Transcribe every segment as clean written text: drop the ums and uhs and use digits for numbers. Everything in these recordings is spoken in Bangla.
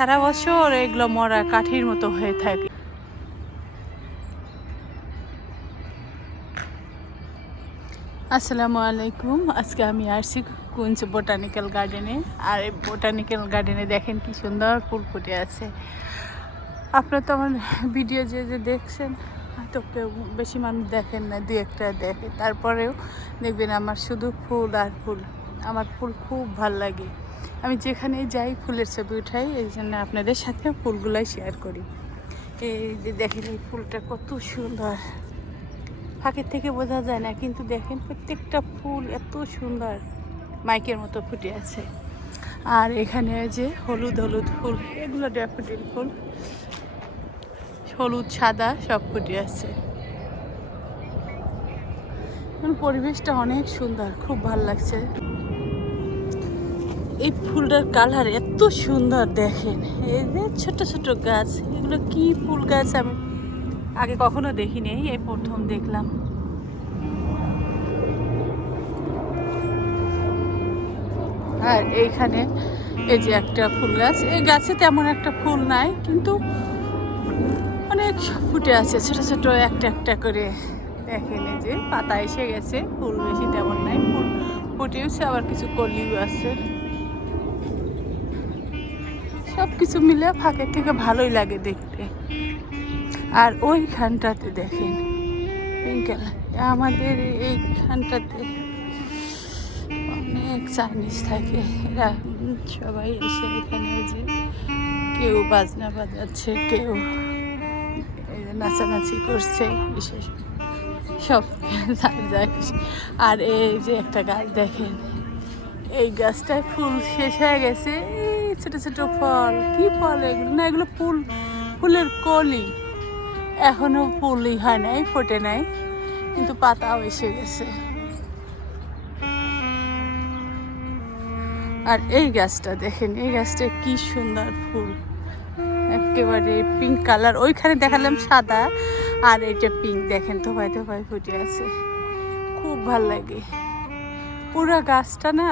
সারা বছর এগুলো মরা কাঠির মতো হয়ে থাকে। আসসালামু আলাইকুম। আজকে আমি আসছি কুঞ্জ বোটানিক্যাল গার্ডেনে। আর এই বোটানিক্যাল গার্ডেনে দেখেন কি সুন্দর ফুল ফুটে আছে। আপনারা তো আমার ভিডিও যে দেখছেন হয়তো কেউ বেশি মানুষ দেখেন না, দু একটা দেখে, তারপরেও দেখবেন আমার শুধু ফুল আর ফুল। আমার ফুল খুব ভাল লাগে। আমি যেখানেই যাই ফুলের ছবি উঠাই, এই জন্য আপনাদের সাথে ফুলগুলাই শেয়ার করি। এই যে দেখেন এই ফুলটা কত সুন্দর, ফাঁকের থেকে বোঝা যায় না, কিন্তু দেখেন প্রত্যেকটা ফুল এত সুন্দর মাইকের মতো ফুটে আছে। আর এখানে যে হলুদ হলুদ ফুল, এগুলো ড্যাফোডিল ফুল, হলুদ সাদা সব ফুটে আছে। পরিবেশটা অনেক সুন্দর, খুব ভালো লাগছে। এই ফুলটার কালার এত সুন্দর দেখেন। এই যে ছোট ছোট গাছ, এগুলো কি ফুল গাছ আমি আগে কখনো দেখিনি, এই প্রথম দেখলাম। আর এইখানে এই যে একটা ফুল গাছ, এই গাছে তেমন একটা ফুল নাই, কিন্তু অনেক ফুটে আছে ছোট ছোট একটা একটা করে। দেখেন এই যে পাতা এসে গেছে, ফুল বেশি তেমন নাই, ফুল ফুটেওছে, আবার কিছু কলিও আছে। সব কিছু মিলে ফাঁকের থেকে ভালোই লাগে দেখতে। আর ওইখানটাতে দেখেন পিঙ্ক কালার, আমাদের এইখানটাতে অনেক চাইনিজ থাকে। এরা সবাই এসে এখানে যে কেউ বাজনা বাজাচ্ছে, কেউ নাচানাচি করছে, বিশেষ সব আর এই যে একটা গাছ দেখেন, এই গাছটায় ফুল শেষ হয়ে গেছে। এই ছোট ছোট ফল, কি ফল এগুলো? না, এগুলো ফুল, ফুলের কলি। এখনো ফুলই হয় নাই, ফোটে নাই, কিন্তু পাতাও এসে গেছে। আর এই গাছটা দেখেন, এই গাছটা কি সুন্দর ফুল, একেবারে পিঙ্ক কালার। ওইখানে দেখালাম সাদা, আর এটা পিঙ্ক। দেখেন থোপায় থোপায় ফুটে আছে, খুব ভাল লাগে। পুরো গাছটা না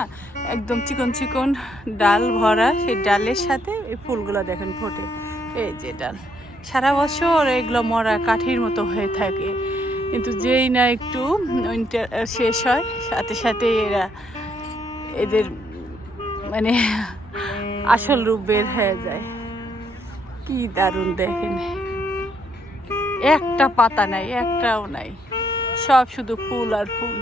একদম চিকন চিকন ডাল ভরা, সেই ডালের সাথে এই ফুলগুলো দেখেন ফোটে। এই যে ডাল, সারা বছর এগুলো মরা কাঠির মতো হয়ে থাকে, কিন্তু যেই না একটু উইন্টার শেষ হয়, সাথে সাথে এদের মানে আসল রূপ বের হয়ে যায়। কি দারুণ দেখেন, একটা পাতা নাই, একটাও নাই, সব শুধু ফুল আর ফুল।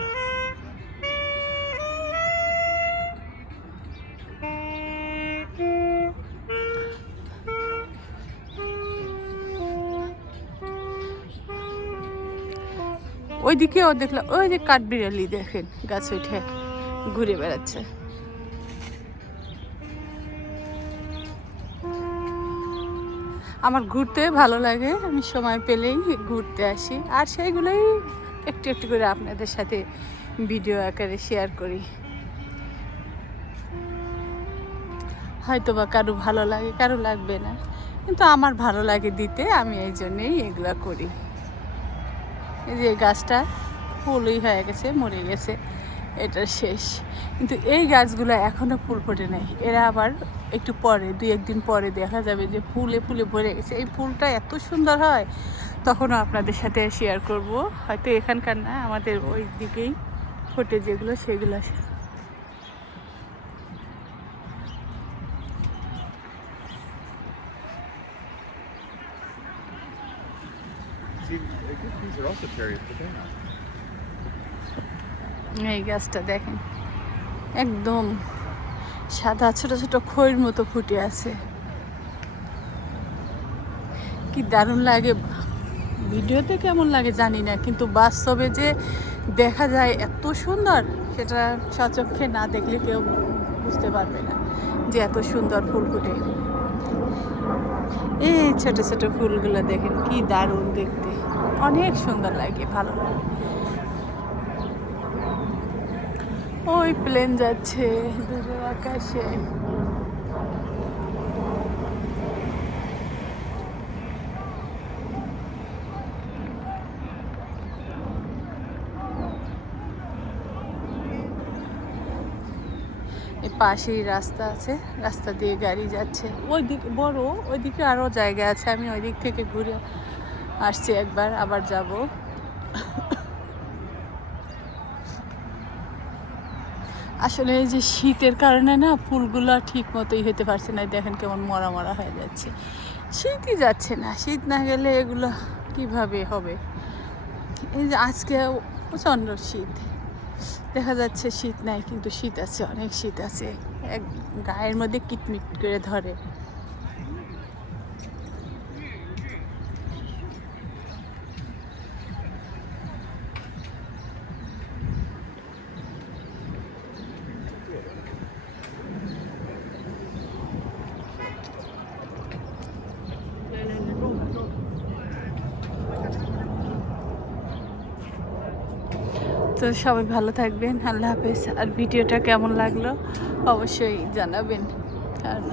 ওইদিকেও দেখলাম, ওই যে কাঠবিড়ালি দেখেন গাছ উঠে ঘুরে বেড়াচ্ছে। আমার ঘুরতে ভালো লাগে, আমি সময় পেলেই ঘুরতে আসি, আর সেইগুলোই একটু একটু করে আপনাদের সাথে ভিডিও আকারে শেয়ার করি। হয়তো বা কারো ভালো লাগে, কারো লাগবে না, কিন্তু আমার ভালো লাগে দিতে, আমি এই জন্যেই এগুলো করি। এই যে গাছটা ফুলই হয়ে গেছে, মরে গেছে, এটা শেষ। কিন্তু এই গাছগুলো এখনও ফুল ফোটে নাই, এরা আবার একটু পরে, দুই একদিন পরে দেখা যাবে যে ফুলে ফুলে ভরে গেছে। এই ফুলটা এত সুন্দর হয়, তখনও আপনাদের সাথে শেয়ার করব। হয়তো এখানকার না, আমাদের ওই দিকেই ফোটে যেগুলো, সেগুলো। এই গাছটা দেখেন একদম সাদা, ছোট ছোট খইয়ের মতো ফুটে আছে, কি দারুণ লাগে। ভিডিওতে কেমন লাগে জানি না, কিন্তু বাস্তবে যে দেখা যায় এত সুন্দর, সেটা সচক্ষে না দেখলে কেউ বুঝতে পারবে না যে এত সুন্দর ফুল ফুটে। এই ছোট ছোট ফুলগুলো দেখেন কি দারুণ দেখতে, অনেক সুন্দর লাগে, ভালো লাগে। ওই প্লেন যাচ্ছে দূরের আকাশে। এই পাশেই রাস্তা আছে, রাস্তা দিয়ে গাড়ি যাচ্ছে। ওইদিকে বড়, ওইদিকে আরও জায়গা আছে। আমি ওই দিক থেকে ঘুরে আসছি একবার, আবার যাব। আসলে এই যে শীতের কারণে না ফুলগুলো ঠিক মতোই হতে পারছে না, দেখেন কেমন মরা মরা হয়ে যাচ্ছে। শীতই যাচ্ছে না, শীত না গেলে এগুলো কিভাবে হবে। এই যে আজকে প্রচণ্ড শীত, দেখা যাচ্ছে শীত নাই কিন্তু শীত আছে, অনেক শীত আছে, এক গায়ের মধ্যে কিটমিট করে ধরে। তো সবাই ভালো থাকবেন, আল্লাহ হাফেজ। আর ভিডিওটা কেমন লাগলো অবশ্যই জানাবেন, কারণ